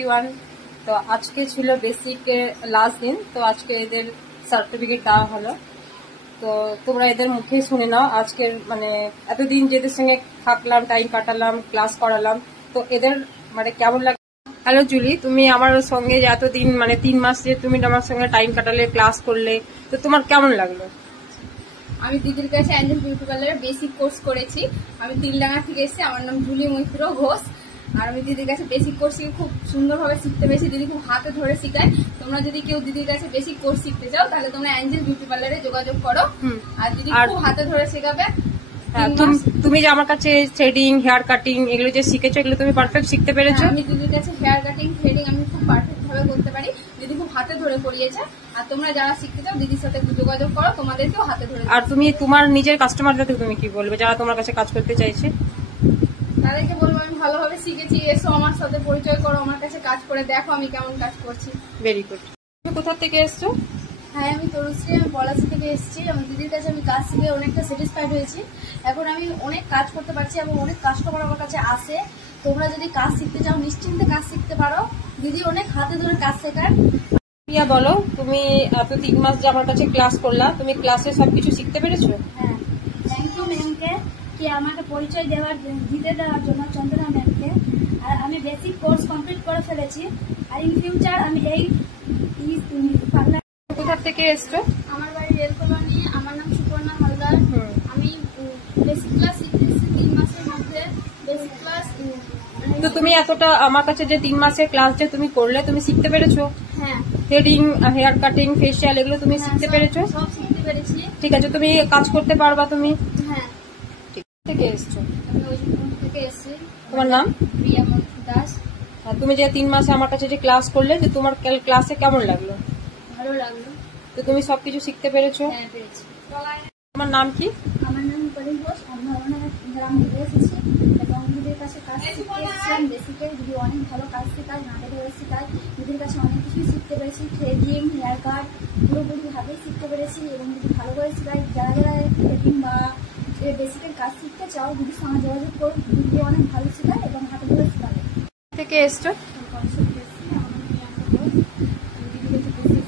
Everyone. তো আজকে ছিল বেসিকের লাস্ট দিন, তো আজকে এদের সার্টিফিকেট দেওয়া হলো। তো তোমরা এদের মুখেই শুনে নাও আজকের মানে এতদিন যেদের সঙ্গে থাকলাম, টাইম কাটালাম, ক্লাস করালাম, তো এদের মানে কেমন লাগে। হ্যালো জুলি, তুমি আমার সঙ্গে এতদিন মানে 3 মাস যে তুমি আমার সঙ্গে টাইম কাটালে, ক্লাস করলে, তো তোমার কেমন লাগলো? আমি দিদির কাছে অ্যাঞ্জেল বিউটি পার্লারের বেসিক কোর্স করেছি। আমি তিলডাঙ্গা থেকে এসেছি, আমার নাম জুলি মৈত্র ঘোষ। আর আমি দিদির কাছে বেসিক কোর্স শিখে খুব সুন্দরভাবে শিখতে পেরেছি। দিদি খুব হাতে ধরে শেখায়। তোমরা যদি কেউ দিদির কাছে বেসিক কোর্স শিখতে চাও তাহলে তোমরা অ্যাঞ্জেল বিউটি পার্লারে যোগাযোগ করো। আর দিদি খুব হাতে ধরে শেখাবে। তুমি যে আমার কাছে থ্রেডিং, হেয়ার কাটিং এগুলো যে শিখেছো, এগুলো তুমি পারফেক্ট শিখতে পেরেছো? আমি দিদির কাছে হেয়ার কাটিং, থ্রেডিং আমি খুব পারফেক্ট ভাবে করতে পারি। দিদি খুব হাতে ধরে করিয়েছে। আর তোমরা যারা শিখতে চাও দিদির সাথে যোগাযোগ করো, তোমাদেরকেও হাতে ধরে। আর তুমি তোমার নিজের কাস্টমারদেরকে তুমি কি বলবে যারা তোমার কাছে কাজ করতে চাইছে? তাদেরকে বলবো আমি ভালোভাবে শিখেছি, এসো আমার সাথে পরিচয় করো, আমার কাছে কাজ করে দেখো আমি কেমন কাজ করছি। Very good. তুমি কোথা থেকে এসছো? হ্যাঁ, আমি তরুশ্রী, আমি পলাশি থেকে এসেছি। আমার দিদির কাছে আমি কাজ শিখে অনেকটা স্যাটিসফাইড হয়েছি। এখন আমি অনেক কাজ করতে পারছি এবং অনেক কাস্টমার আমার কাছে আসে। তোমরা যদি কাজ শিখতে চাও নিশ্চিন্তে কাজ শিখতে পারো। দিদি অনেক হাতে ধরে কাজ শেখায়। প্রিয়া বলো, তুমি এত 3 মাস যে আমার কাছে ক্লাস করলা, তুমি ক্লাসে সবকিছু শিখতে পেরেছো? হ্যাঁ, থ্যাংক ইউ ম্যামকে কি আমাকে পরিচয় দিতে দেওয়ার জন্য, চন্দনা ম্যামকে। আর আমি বেসিক কোর্স কমপ্লিট করে ফেলেছি। আর ইন ফিউচার আমি এই পার্লার। কোথা থেকে এসছো? আমার বাড়ি রেল কলোনি। আমার নাম সুপর্ণা হালদার। আমি বেসিক ক্লাস শিখতেছি 3 মাসের মধ্যে। বেসিক ক্লাস তো তুমি এতটা আমার কাছে যে 3 মাসের ক্লাস যে তুমি করলে, তুমি শিখতে পেরেছো? হ্যাঁ, থ্রেডিং, হেয়ার কাটিং, ফেশিয়াল এগুলো তুমি শিখতে পেরেছো? সব শিখতে পেরেছি। ঠিক আছে, তুমি কাজ করতে পারবা তুমি? হ্যাঁ। ঠিক থেকে এসছো? আমি ওই থেকে এসেছি। তোমার নাম? প্রিয়া মন্ত্র দাস। আর তুমি যে 3 মাসে আমার কাছে যে ক্লাস করলে, যে তোমার ক্লাসে কেমন লাগলো? ভালো লাগলো। তো তুমি সবকিছু শিখতে পেরেছো? হ্যাঁ, পেরেছি। তোমার নাম কি? আমার নাম করিম ঘোষ। আমি অনেক গ্রাম থেকে এসেছি এবং দিদির কাছে কাজ শিখতে এসেছিলাম। বেসিকে দিদি অনেক ভালো কাজ শেখায়, হাতে ধরে শেখায়। দিদির কাছে অনেক কিছুই শিখতে পেরেছি। থ্রেডিং, হেয়ার কাট পুরোপুরি হাতেই শিখতে পেরেছি এবং দিদি ভালো করে শেখায়। যারা যারা থ্রেডিং বা বেসিকের কাজ শিখতে চাও দিদির সঙ্গে যোগাযোগ করুন। দিদি অনেক ভালো শেখায় এবং হাতে ধরে শেখায়। থেকে এসছো? দিদির কাছে